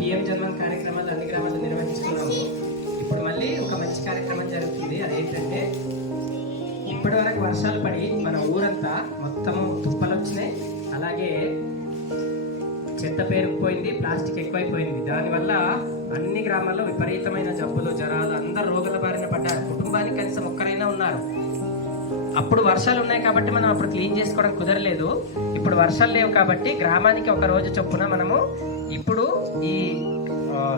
PM JANMAN కార్యక్రమాలు అన్ని గ్రామాల్లో నిర్వహిస్తున్నాము. ఇప్పుడు మళ్ళీ ఒక మంచి కార్యక్రమం జరుగుతుంది. అదేంటంటే ఇప్పటి వరకు వర్షాలు పడి మన ఊరంతా మొత్తము తుప్పలు వచ్చినాయి. అలాగే చెత్త పేరుకుపోయింది ప్లాస్టిక్ ఎక్కువైపోయింది. దానివల్ల అన్ని గ్రామాల్లో విపరీతమైన జబ్బులు జ్వరాలు అందరు రోగుల బారిన పడ్డారు. అప్పుడు వర్షాలు ఉన్నాయి కాబట్టి మనం అప్పుడు క్లీన్ చేసుకోవడం కుదరలేదు. ఇప్పుడు వర్షాలు లేవు కాబట్టి గ్రామానికి ఒక రోజు చొప్పున మనము ఇప్పుడు ఈ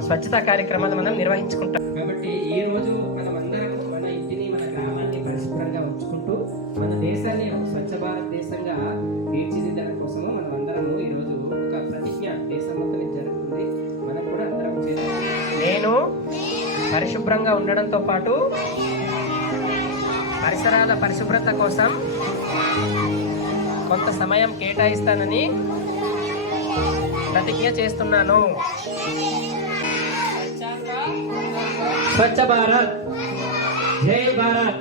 స్వచ్ఛతా కార్యక్రమాలు మనం నిర్వహించుకుంటాం. కాబట్టి ఈ రోజు మనం అందరం మన ఇంటిని మన గ్రామాన్ని పరిశుభ్రంగా ఉంచుకుంటూ మన దేశాన్ని ఒక స్వచ్ఛ భారత్ దేశంగా తీర్చిదిద్దడం కోసము మనం అందరము ఈ రోజు ఒక ప్రతిజ్ఞ దేశం మొత్తం జరుగుతుంది. మనం కూడా అందరం. నేను పరిశుభ్రంగా ఉండడంతో పాటు పరిసరాల పరిశుభ్రత కోసం కొంత సమయం కేటాయిస్తానని ప్రతిజ్ఞ చేస్తున్నాను. స్వచ్ఛ భారత్. జై భారత్.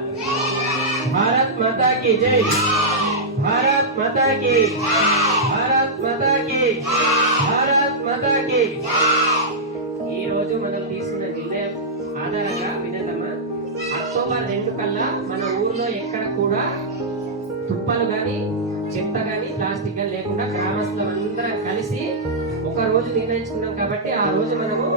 భారత్ మాతా కి జై. భారత్ మాతా కి. భారత్ మాతా కి. భారత్ మాతా కి. ఈ రోజు మనం తీసుకున్న నిర్ణయం ఆధారంగా అక్టోబర్ రెండు కల్లా మన ఊర్లో ఎక్కడ కూడా తుప్పలు కానీ చెత్త కానీ ప్లాస్టిక్ కానీ లేకుండా గ్రామస్తులందరం కలిసి ఒక రోజు నిర్ణయించుకున్నాం కాబట్టి ఆ రోజు మనము